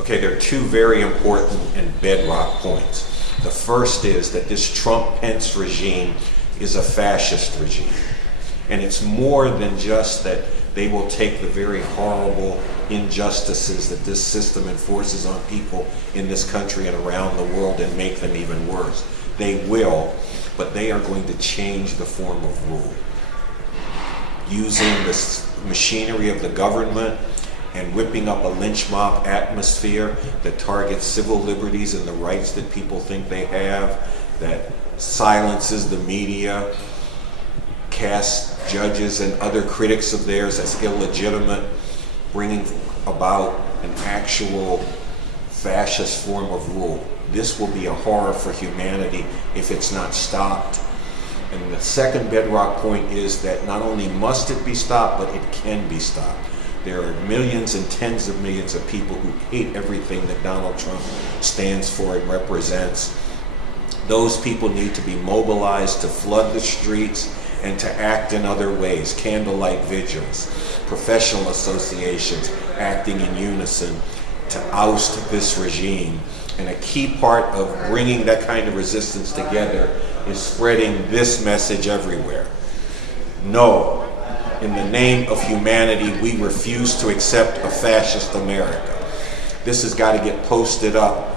Okay, there are two very important and bedrock points. The first is that this Trump-Pence regime is a fascist regime. And it's more than just that they will take the very horrible injustices that this system enforces on people in this country and around the world and make them even worse. They will, but they are going to change the form of rule. Using the machinery of the government and whipping up a lynch mob atmosphere that targets civil liberties and the rights that people think they have, that silences the media, casts judges and other critics of theirs as illegitimate, bringing about an actual fascist form of rule. This will be a horror for humanity if it's not stopped. And the second bedrock point is that not only must it be stopped, but it can be stopped. There are millions and tens of millions of people who hate everything that Donald Trump stands for and represents. Those people need to be mobilized to flood the streets and to act in other ways, candlelight vigils, professional associations acting in unison to oust this regime. And a key part of bringing that kind of resistance together is spreading this message everywhere. No, in the name of humanity, we refuse to accept a fascist America. This has got to get posted up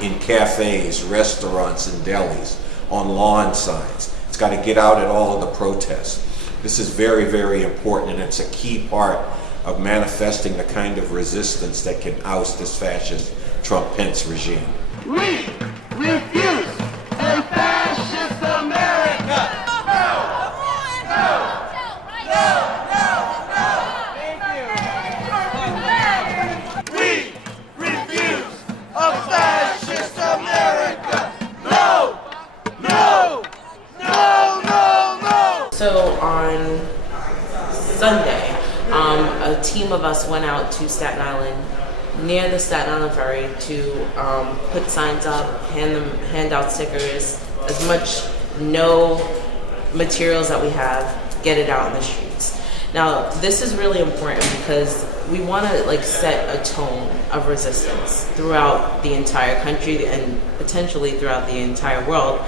in cafes, restaurants, and delis, on lawn signs. It's got to get out at all of the protests. This is very, very important, and it's a key part of manifesting the kind of resistance that can oust this fascist Trump-Pence regime. We refuse a fascist America! We refuse a fascist America! No! No! No! No! No! So on Sunday, a team of us went out to Staten Island, near the Staten Island ferry, to put signs up, hand out stickers, as much no materials that we have, get it out in the streets. Now, this is really important because we want to set a tone of resistance throughout the entire country and potentially throughout the entire world,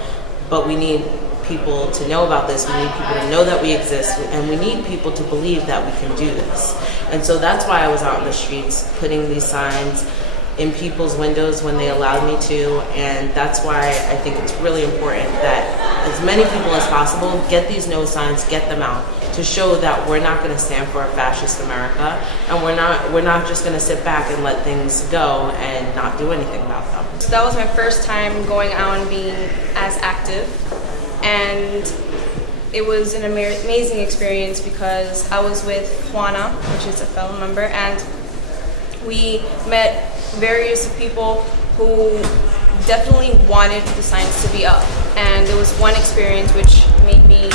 but we need people to know about this, we need people to know that we exist, and we need people to believe that we can do this. And so that's why I was out in the streets putting these signs in people's windows when they allowed me to, and that's why I think it's really important that as many people as possible get these no signs, get them out, to show that we're not going to stand for a fascist America, and we're not just going to sit back and let things go and not do anything about them. So that was my first time going out and being as active. And it was an amazing experience because I was with Juana, which is a fellow member, and we met various people who definitely wanted the signs to be up. And there was one experience which made me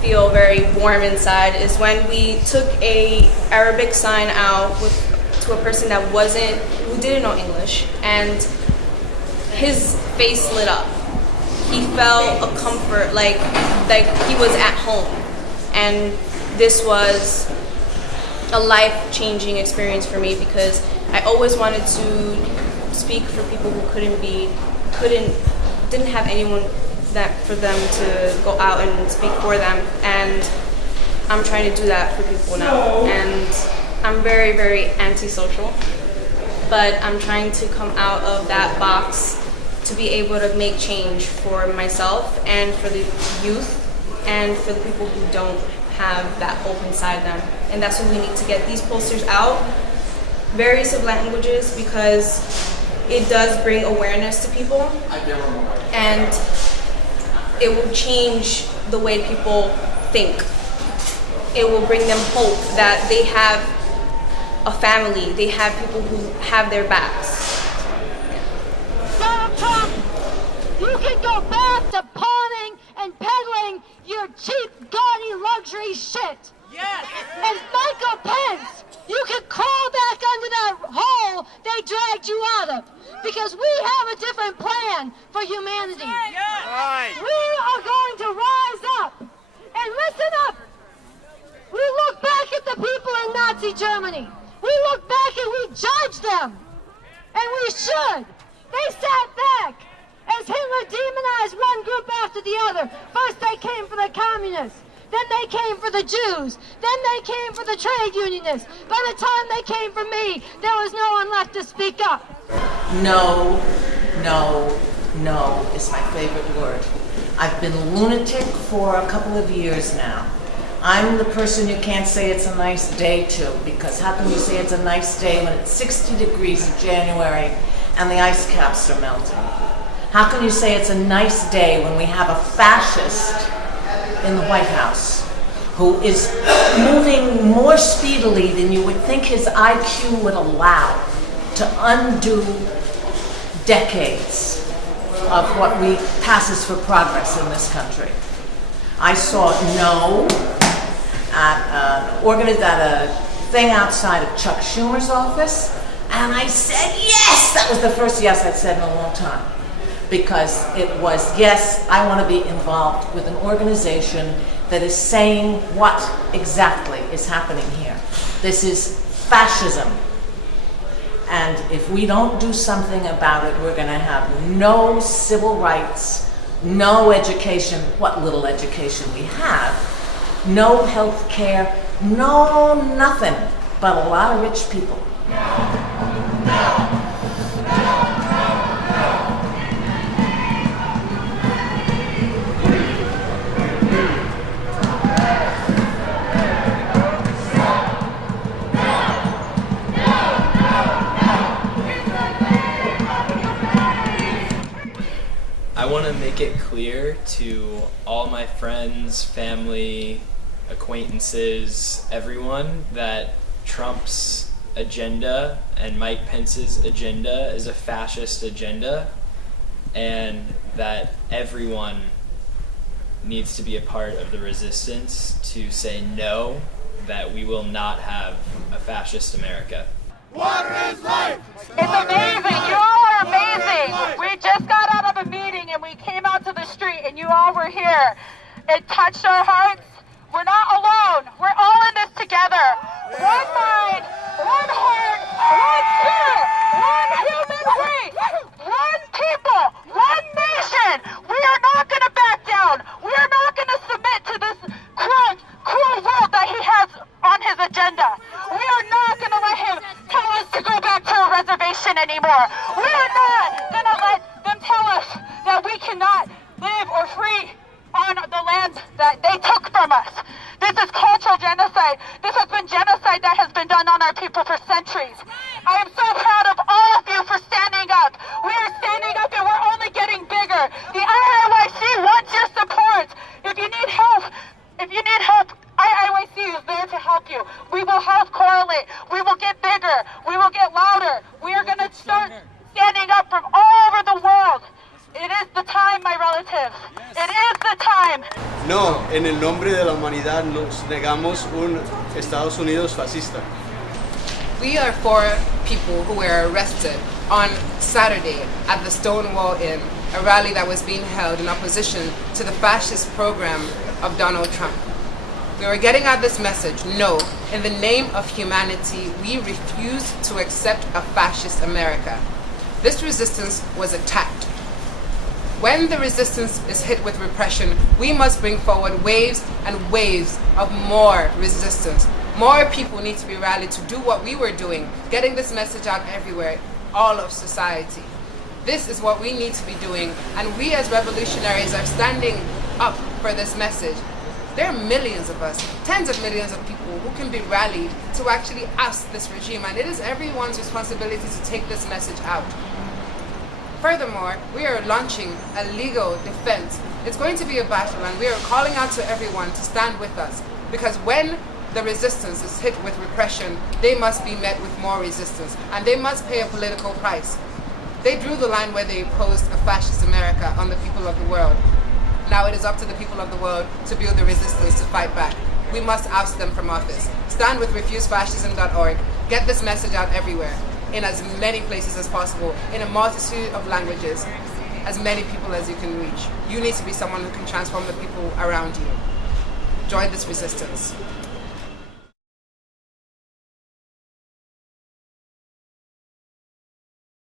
feel very warm inside, is when we took a Arabic sign out to a person who didn't know English, and his face lit up. He felt a comfort, like he was at home. And this was a life-changing experience for me because I always wanted to speak for people who didn't have anyone for them to go out and speak for them. And I'm trying to do that for people now. And I'm very, very antisocial, but I'm trying to come out of that box to be able to make change for myself and for the youth and for the people who don't have that hope inside them. And that's what we need to get these posters out, various of languages, because it does bring awareness to people, and it will change the way people think. It will bring them hope that they have a family, they have people who have their backs. Donald Trump, you can go back to pawning and peddling your cheap, gaudy luxury shit. Yes! And Michael Pence, you can crawl back under that hole they dragged you out of, because we have a different plan for humanity. Yes! Right. We are going to rise up. And listen up. We look back at the people in Nazi Germany. We look back and we judge them. And we should. They sat back as Hitler demonized one group after the other. First they came for the communists. Then they came for the Jews. Then they came for the trade unionists. By the time they came for me, there was no one left to speak up. No, no, no is my favorite word. I've been lunatic for a couple of years now. I'm the person you can't say it's a nice day to, because how can you say it's a nice day when it's 60 degrees in January and the ice caps are melting? How can you say it's a nice day when we have a fascist in the White House who is moving more speedily than you would think his IQ would allow to undo decades of what we passes for progress in this country? I saw no at a thing outside of Chuck Schumer's office, and I said yes. That was the first yes I'd said in a long time, because it was, yes, I want to be involved with an organization that is saying what exactly is happening here. This is fascism. And if we don't do something about it, we're going to have no civil rights, no education, what little education we have, no health care, no nothing but a lot of rich people. I want to make it clear to all my friends, family, acquaintances, everyone, that Trump's agenda and Mike Pence's agenda is a fascist agenda, and that everyone needs to be a part of the resistance to say no, that we will not have a fascist America. Water is life! It's amazing. You all are amazing. We just got out of a meeting and we came out to the street and you all were here. It touched our hearts. We're not alone. We're all in this together. One mind, one heart, one spirit, one human race, one people, one nation. We are not going to back down. We are not going to submit to this cruel world that he has on his agenda. We are not going to let him tell us to go back to a reservation anymore. We are not going to let them tell us that we cannot live or free on the land that they took from us. This is cultural genocide. This has been genocide that has been done on our people for centuries. I am so proud of all of you for standing up. We are standing up and we're only getting bigger. The IIYC wants your support. If you need help, IIYC is there to help you. We will help correlate. We will get bigger. We will get louder. We are going to start standing up from all over the world. It is the time, my relatives. It is the time. No, en el nombre de la humanidad nos negamos un Estados Unidos fascista. We are 4 people who were arrested on Saturday at the Stonewall Inn, a rally that was being held in opposition to the fascist program of Donald Trump. We were getting out this message: no, in the name of humanity, we refuse to accept a fascist America. This resistance was attacked. When the resistance is hit with repression, we must bring forward waves and waves of more resistance. More people need to be rallied to do what we were doing, getting this message out everywhere, all of society. This is what we need to be doing, and we as revolutionaries are standing up for this message. There are millions of us, tens of millions of people who can be rallied to actually oust this regime, and it is everyone's responsibility to take this message out. Furthermore, we are launching a legal defense. It's going to be a battle, and we are calling out to everyone to stand with us, because when the resistance is hit with repression, they must be met with more resistance, and they must pay a political price. They drew the line where they imposed a fascist America on the people of the world. Now it is up to the people of the world to build the resistance to fight back. We must oust them from office. Stand with refusefascism.org. Get this message out everywhere, in as many places as possible, in a multitude of languages, as many people as you can reach. You need to be someone who can transform the people around you. Join this resistance.